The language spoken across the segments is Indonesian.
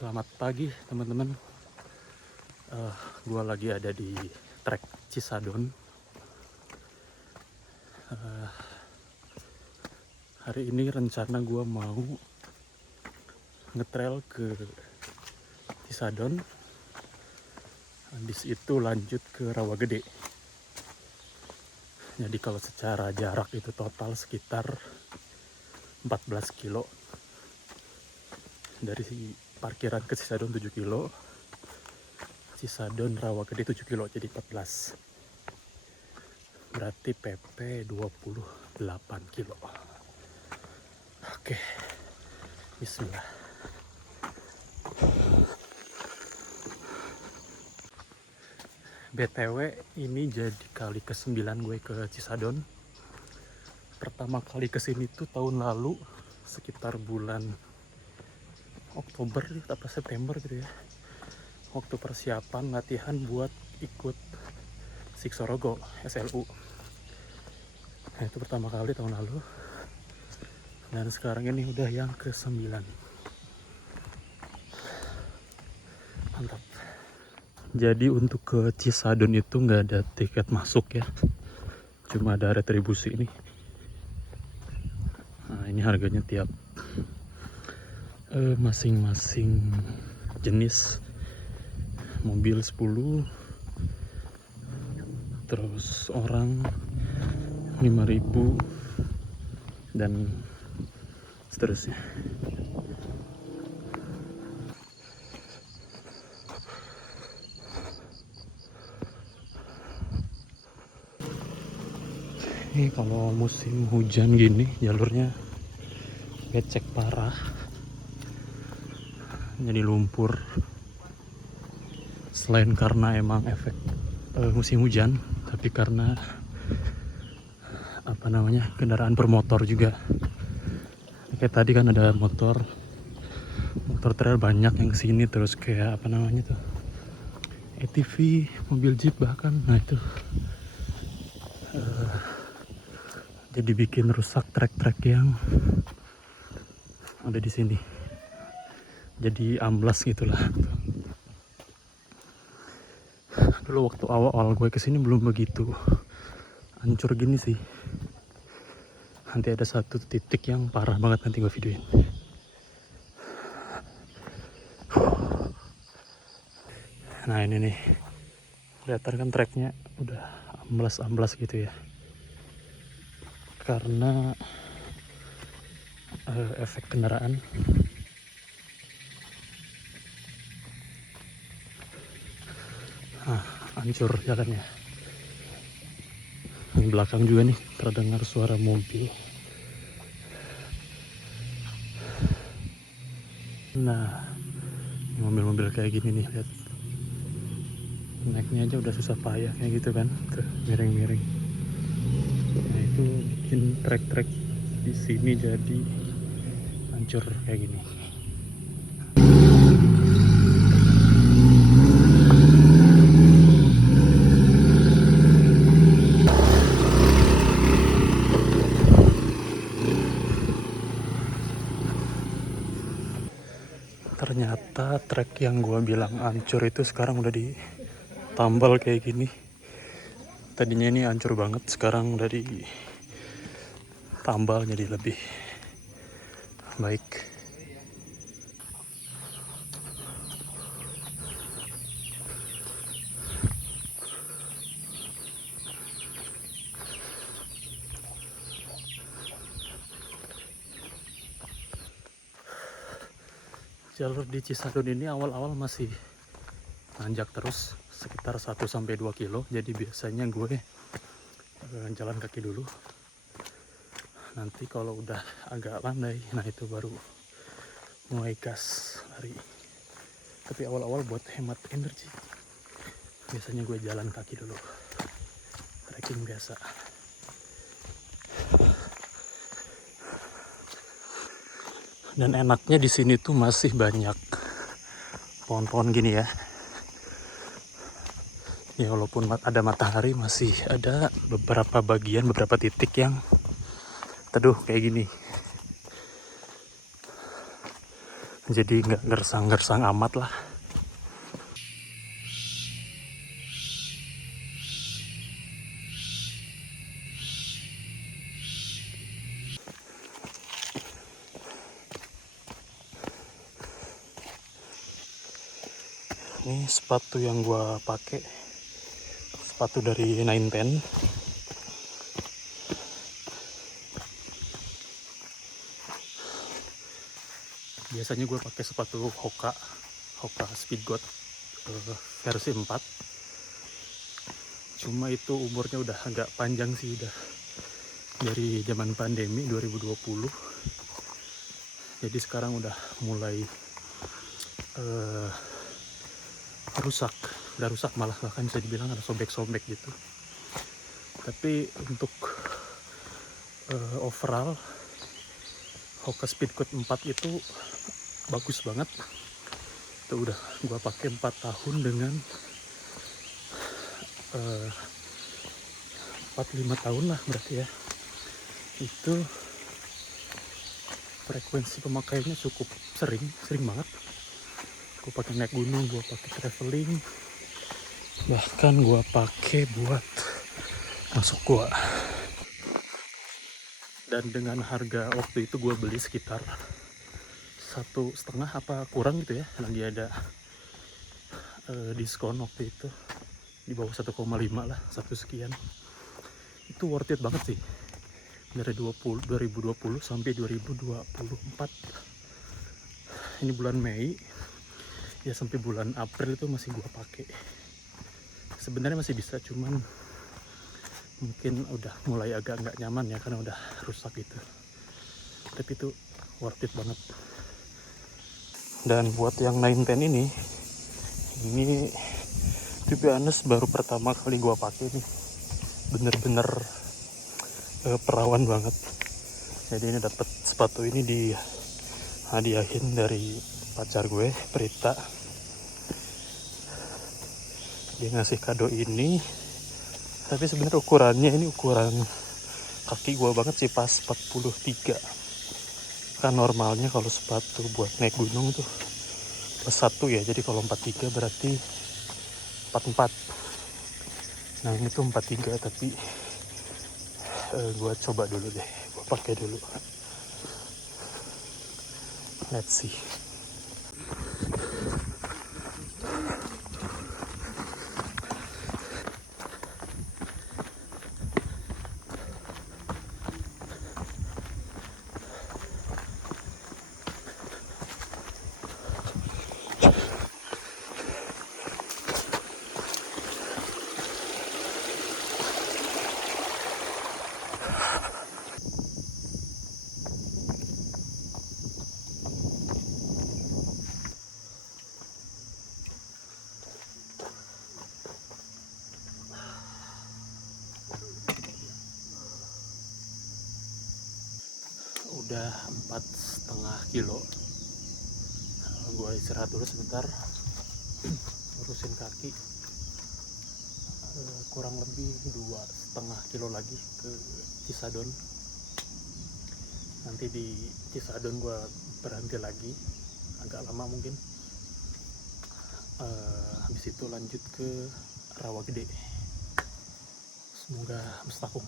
Selamat pagi teman-teman. Gua lagi ada di trek Cisadon. Hari ini rencana gua mau ngetrail ke Cisadon. Habis itu lanjut ke Rawagede. Jadi kalau secara jarak itu total sekitar 14 kilo. Dari parkiran ke Cisadon 7 kilo. Cisadon Rawagede 7 kilo, jadi 14. Berarti PP 28 kilo. Oke, bismillah. BTW ini jadi kali ke-9 gue ke Cisadon. Pertama kali kesini tuh tahun lalu, sekitar bulan Oktober atau September gitu ya. Waktu persiapan latihan buat ikut Siksorogo SLU. Nah, itu pertama kali tahun lalu. Dan sekarang ini udah yang ke-9. Mantap. Jadi untuk ke Cisadon itu nggak ada tiket masuk ya. Cuma ada retribusi ini. Nah, ini harganya tiap masing-masing jenis. Mobil 10, terus orang 5.000 dan seterusnya. Ini kalau musim hujan gini jalurnya becek parah, jadi lumpur. Selain karena emang efek musim hujan, tapi karena kendaraan bermotor juga. Kayak tadi kan ada motor trail banyak yang kesini, terus kayak ATV, mobil jeep bahkan. Nah itu jadi bikin rusak trek-trek yang ada di sini. Jadi amblas gitulah. Dulu waktu awal-awal gue kesini belum begitu hancur gini sih. Nanti ada satu titik yang parah banget, nanti gue videoin. Nah ini nih, kelihatan kan treknya udah amblas-amblas gitu ya. Karena efek kendaraan. Hancur jalannya. Di belakang juga nih terdengar suara mobil. Nah, mobil-mobil kayak gini nih, lihat. Naiknya aja udah susah payah kayak gitu kan, tuh miring-miring. Nah itu bikin trek-trek di sini jadi hancur kayak gini. Ternyata trek yang gua bilang hancur itu sekarang udah ditambal kayak gini. Tadinya ini hancur banget, sekarang udah ditambal jadi lebih baik. Jalur di Cisadon ini awal-awal masih nanjak terus sekitar 1-2 kilo. Jadi biasanya gue jalan kaki dulu. Nanti kalau udah agak landai, nah itu baru mulai gas lari. Tapi awal-awal buat hemat energi, biasanya gue jalan kaki dulu, trekking biasa. Dan enaknya di sini tuh masih banyak pohon-pohon gini ya. Ya walaupun ada matahari, masih ada beberapa titik yang teduh kayak gini. jadi nggak gersang-gersang amat lah. Ini sepatu yang gua pakai, sepatu dari 910. Biasanya gue pakai sepatu Hoka Speedgoat versi 4. Cuma itu umurnya udah agak panjang sih, udah dari zaman pandemi 2020. Jadi sekarang udah mulai rusak, udah rusak malah, bahkan bisa dibilang ada sobek-sobek gitu. Tapi untuk overall Hoka Speedgoat 4 itu bagus banget. Itu udah gua pakai 4 tahun dengan 4-5 tahun lah berarti ya. Itu frekuensi pemakaiannya cukup sering banget. Gue pakai naik gunung, gue pakai traveling, bahkan gue pakai buat masuk gua. Dan dengan harga waktu itu gue beli sekitar 1,5 apa kurang gitu ya, lagi ada diskon waktu itu di bawah 1,5 lah, 1 sekian. Itu worth it banget sih, dari 2020 sampai 2024. Ini bulan Mei ya, sampai bulan April itu masih gue pakai. Sebenarnya masih bisa, cuman mungkin udah mulai agak nggak nyaman ya, karena udah rusak gitu. Tapi itu worth it banget. Dan buat yang 910 ini to be honest baru pertama kali gua pakai nih, bener-bener perawan banget. Jadi ini dapat sepatu ini dihadiahin dari pacar gue, Prita. Dia ngasih kado ini, tapi sebenarnya ukurannya ini ukuran kaki gua banget sih, pas 43. Kan normalnya kalau sepatu buat naik gunung tuh plus 1 ya, jadi kalau 43 berarti 44. Nah ini tuh 43, tapi gue coba dulu deh, gue pakai dulu, let's see. Udah 4,5 kilo. Gue istirahat dulu sebentar, urusin kaki. Kurang lebih 2,5 kilo lagi ke Cisadon. Nanti di Cisadon gue berhenti lagi, agak lama mungkin. Habis itu lanjut ke Rawagede. Semoga mustakung.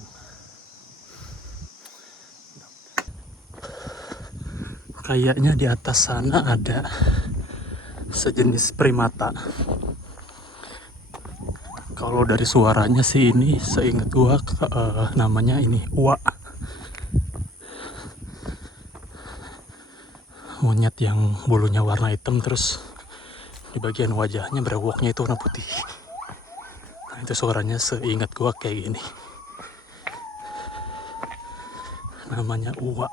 Kayaknya di atas sana ada sejenis primata. Kalau dari suaranya sih ini seingat gua namanya ini uak. Monyet yang bulunya warna hitam, terus di bagian wajahnya brewoknya itu warna putih. Nah, itu suaranya seingat gua kayak gini. Namanya uak.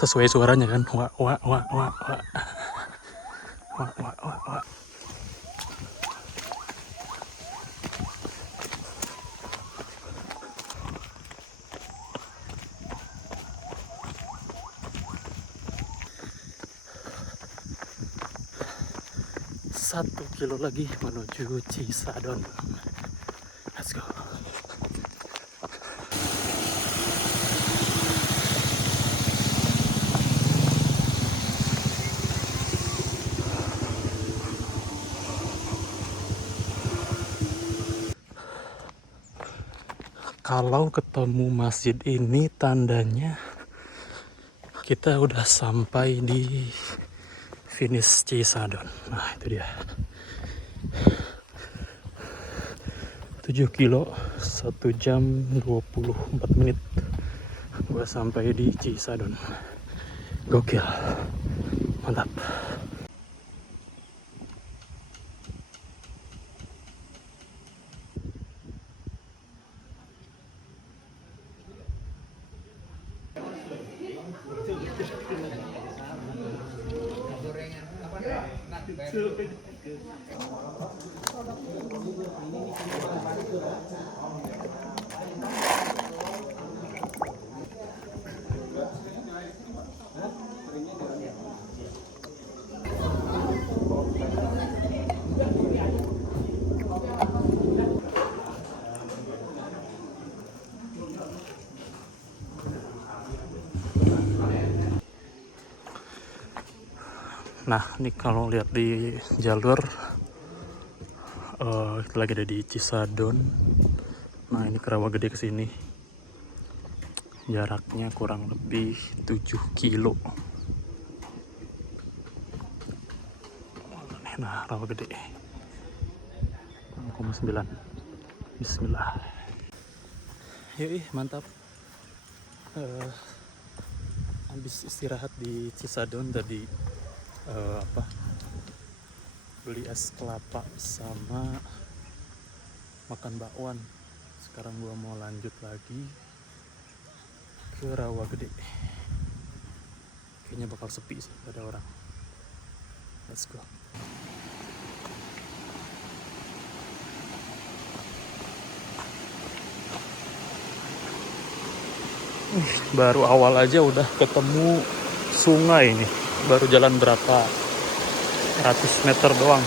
Sesuai suaranya kan, wak wak wak wak wak wak wak wak wak. Satu kilo lagi menuju Cisadon. Let's go. kalau ketemu masjid ini tandanya kita udah sampai di finish Cisadon. Nah itu dia, 7 kilo 1 jam 24 menit gua sampai di Cisadon. Gokil, mantap. Nah, ini kalau lihat di jalur kita lagi ada di Cisadon. Nah, ini ke Rawagede ke sini. Jaraknya kurang lebih 7 kilo. Nah, Rawagede 6,9. Bismillah. Yuk, mantap. Habis istirahat di Cisadon tadi, beli es kelapa sama makan bakwan. Sekarang gua mau lanjut lagi ke Rawagede. Kayaknya bakal sepi sih, gak ada orang. Let's go. Baru awal aja udah ketemu sungai nih. Baru jalan berapa ratus meter doang.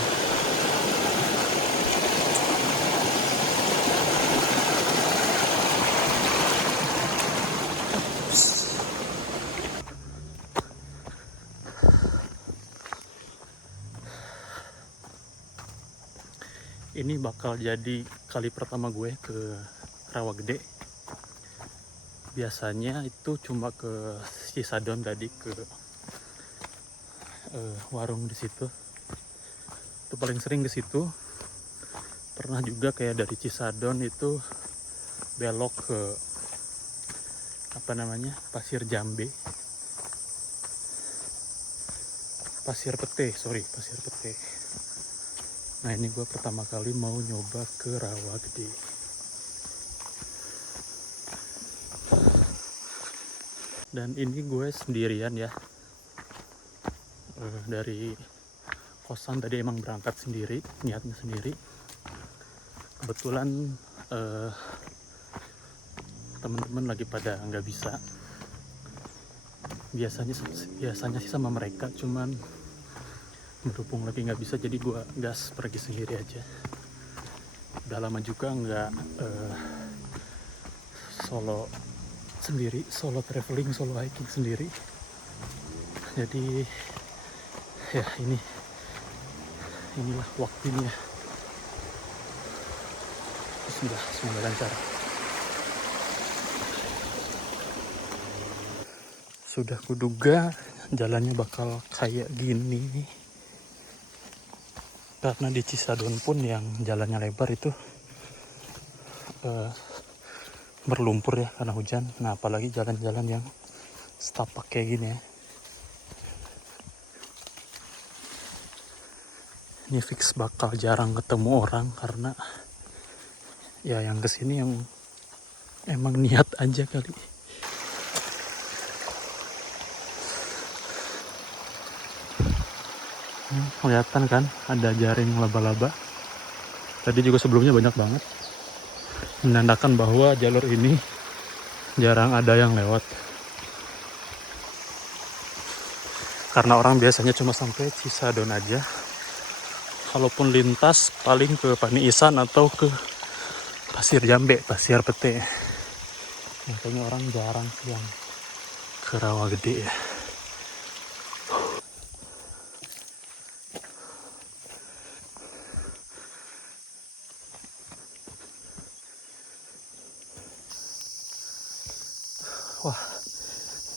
Ini bakal jadi kali pertama gue ke Rawagede. Biasanya itu cuma ke Cisadon tadi, ke warung di situ. Itu paling sering ke situ. Pernah juga kayak dari Cisadon itu belok ke Pasir Jambe. Pasir Pete. Nah, ini gue pertama kali mau nyoba ke Rawagede. Dan ini gue sendirian ya. Dari kosan tadi emang berangkat sendiri, niatnya sendiri. Kebetulan teman-teman lagi pada nggak bisa. Biasanya sih sama mereka, cuman berhubung lagi nggak bisa, jadi gue gas pergi sendiri aja. Udah lama juga nggak solo traveling, solo hiking sendiri. Jadi ya inilah waktunya. Semoga lancar. Sudah kuduga jalannya bakal kayak gini, karena di Cisadon pun yang jalannya lebar itu berlumpur ya karena hujan. Nah, apalagi jalan-jalan yang setapak kayak gini ya. Ini fix bakal jarang ketemu orang, karena ya yang kesini yang emang niat aja kali. Kelihatan kan ada jaring laba-laba. Tadi juga sebelumnya banyak banget, menandakan bahwa jalur ini jarang ada yang lewat. Karena orang biasanya cuma sampai Cisadon aja. Kalaupun lintas paling ke Paniisan atau ke Pasir Jambe, Pasir Pete. Makanya orang jarang sih yang ke Rawagede ya.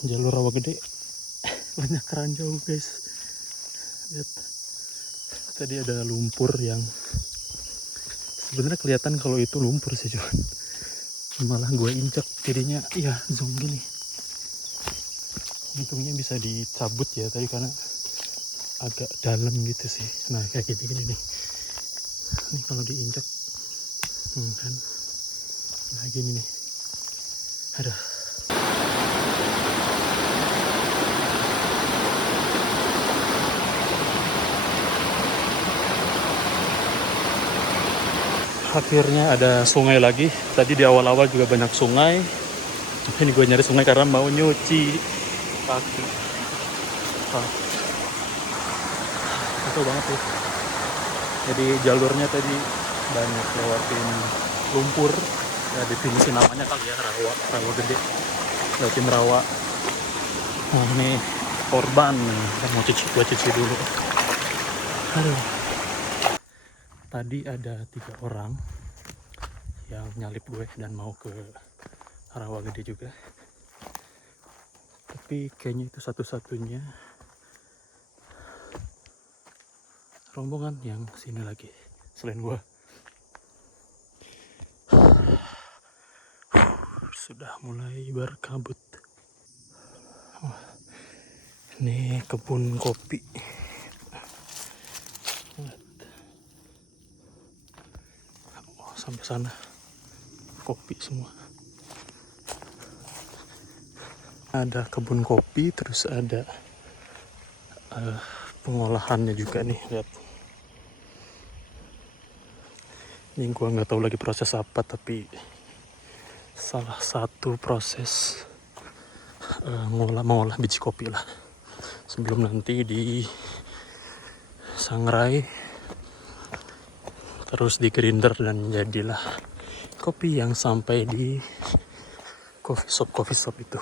jalur rawa gede banyak keranjau guys. Lihat, tadi ada lumpur yang sebenarnya kelihatan kalau itu lumpur sih, cuman malah gue injak jadinya ya zoom gini. Untungnya bisa dicabut ya tadi karena agak dalam gitu sih. Nah kayak gini nih, ini kalau diinjak kan, nah gini nih, ada. Akhirnya ada sungai lagi. Tadi di awal-awal juga banyak sungai. Ini gue nyari sungai karena mau nyuci kaki. Kotor banget tuh. Jadi jalurnya tadi banyak lewatin lumpur. Ya definisi namanya kali ya, rawa gede. Lewatin rawa. Nah ini korban. Kita mau gue cuci dulu. Aduh. Tadi ada 3 orang yang nyalip gue dan mau ke rawa gede juga. Tapi kayaknya itu satu-satunya rombongan yang sini lagi selain gue. Sudah mulai berkabut. Ini kebun kopi. Sampai sana kopi semua. Ada kebun kopi, terus ada pengolahannya juga nih, lihat. Ini gua nggak tahu lagi proses apa, tapi salah satu proses mengolah biji kopi lah sebelum nanti di sangrai terus di grinder dan jadilah kopi yang sampai di coffee shop itu.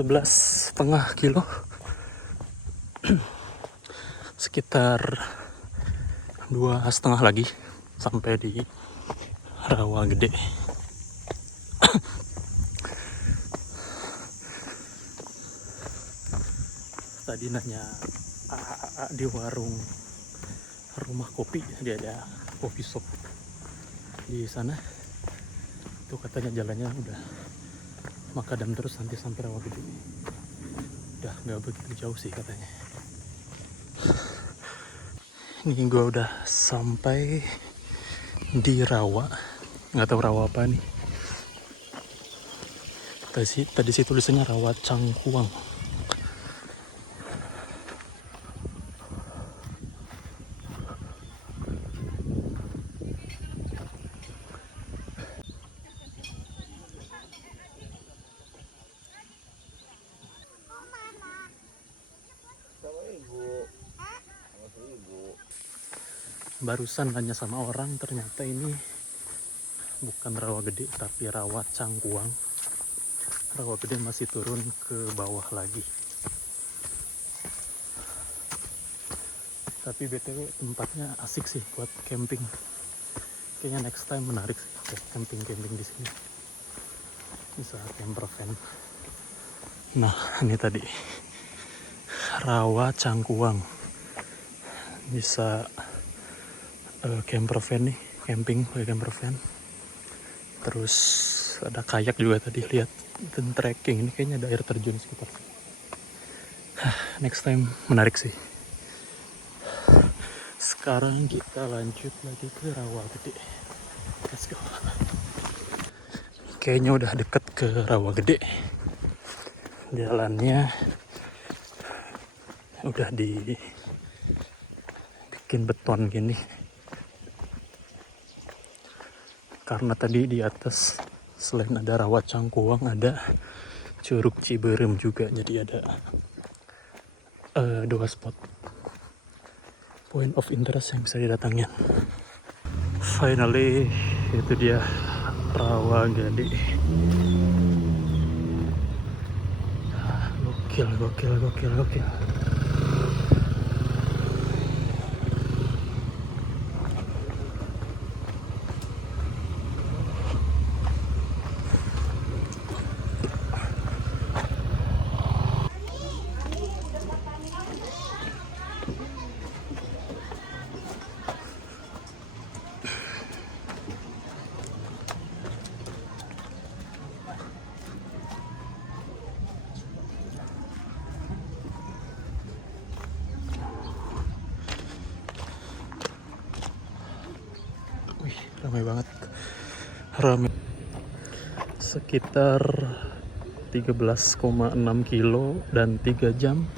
...11,5 kilo sekitar 2,5 lagi sampai di rawa gede. Tadi nanya di warung rumah kopi, dia ada coffee shop di sana. Itu katanya jalannya udah makadam terus nanti sampai rawa gede. Udah nggak begitu jauh sih katanya. Ini gue udah sampai di rawa, nggak tahu rawa apa nih. Tadi sih tulisannya rawa Cangkuang. Barusan nanya sama orang, ternyata ini bukan rawa gede tapi rawa Cangkuang. Rawa gede masih turun ke bawah lagi. Tapi BTW tempatnya asik sih buat camping. Kayaknya next time menarik sih camping di sini. Bisa camper van. Nah, ini tadi rawa Cangkuang. Bisa camper van nih, camping pakai camper van. Terus ada kayak juga tadi, lihat, dan trekking. Ini kayaknya ada air terjun sekitar. Next time menarik sih. Sekarang kita lanjut lagi ke rawa gede. Let's go. Kayaknya udah deket ke rawa gede. Jalannya udah dibikin beton gini. Karena tadi di atas selain ada rawa Cangkuang ada Curug Ciberem juga, jadi ada 2 spot point of interest yang bisa didatangin. Finally itu dia rawa gede. Gokil. ramai banget, ramai sekitar 13,6 kilo dan 3 jam.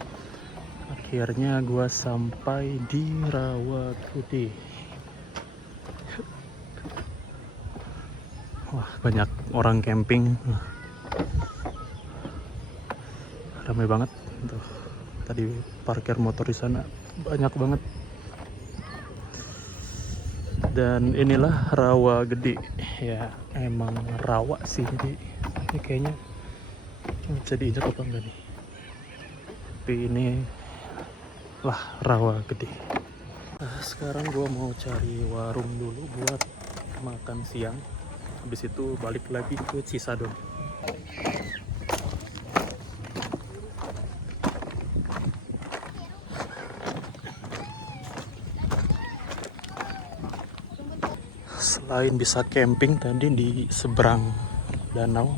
Akhirnya gua sampai di Rawagede. Wah, banyak orang camping, ramai banget tuh. Tadi parkir motor di sana banyak banget. Dan inilah Rawagede. Ya emang rawa sih, jadi ini kayaknya bisa diinjak apa enggak nih. Tapi ini lah Rawagede. Nah, sekarang gua mau cari warung dulu buat makan siang. Habis itu balik lagi ke Cisadon. Selain bisa camping tadi di seberang danau,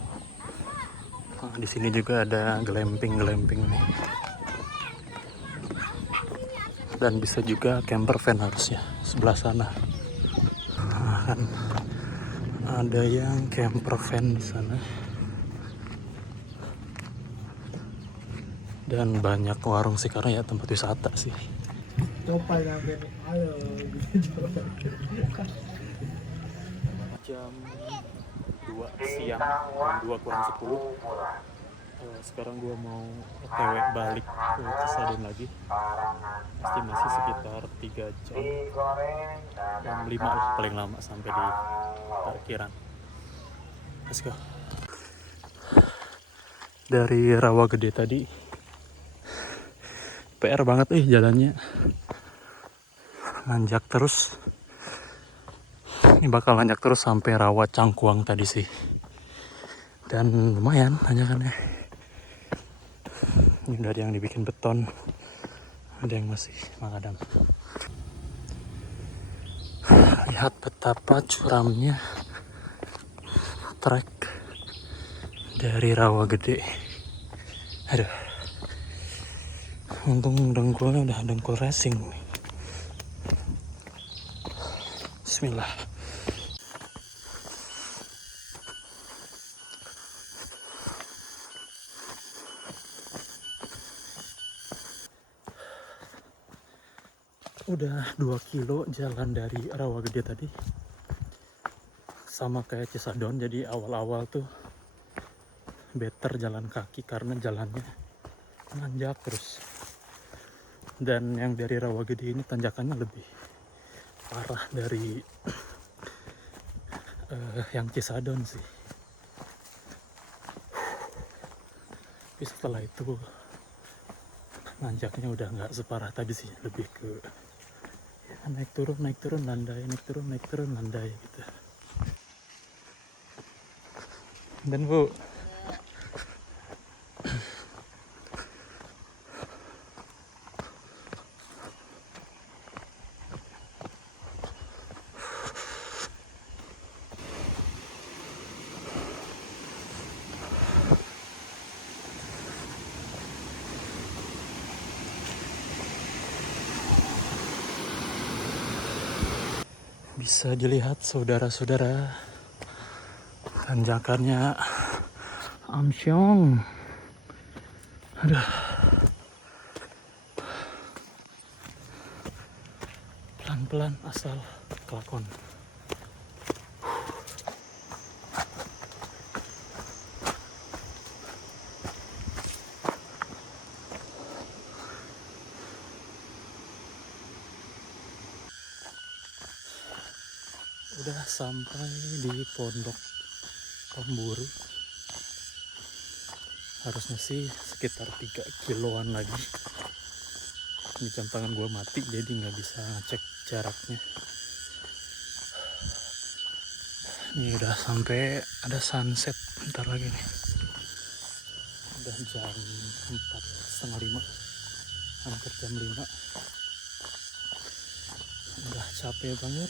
nah, di sini juga ada glamping nih. Dan bisa juga camper van harusnya sebelah sana. Nah, kan ada yang camper van di sana. Dan banyak warung sih karena ya tempat wisata sih. Jam 2 siang, jam 2 kurang 10. Sekarang gua mau OTW balik ke Cisadon lagi. Estimasi sekitar 3 jam. Jam 5 lah paling lama sampai di parkiran. Let's go. Dari Rawagede tadi PR banget jalannya. Nanjak terus. Ini bakal nanjak terus sampai Rawa Cangkuang tadi sih. Dan lumayan tanjakannya. Ini udah ada yang dibikin beton, ada yang masih makadam. Lihat betapa curamnya trek dari Rawagede. Aduh, untung dengkulnya udah dengkul racing. Bismillah. Udah 2 kilo jalan dari Rawagede tadi. Sama kayak Cisadon, jadi awal-awal tuh better jalan kaki karena jalannya nanjak terus. Dan yang dari Rawagede ini tanjakannya lebih parah dari yang Cisadon sih. Tapi setelah itu nanjaknya udah nggak separah tadi sih, lebih ke ya, naik turun landai, naik turun landai gitu. Dan Bu, bisa dilihat saudara-saudara, tanjakannya amsyong. Aduh, pelan-pelan asal kelakon. Udah sampai di Pondok Pemburu. Harusnya sih sekitar 3 kiloan lagi. Ini jam tangan gue mati jadi nggak bisa ngecek jaraknya. Ini udah sampai, ada sunset bentar lagi nih. Udah jam 4:30, hampir jam 5. Udah capek banget.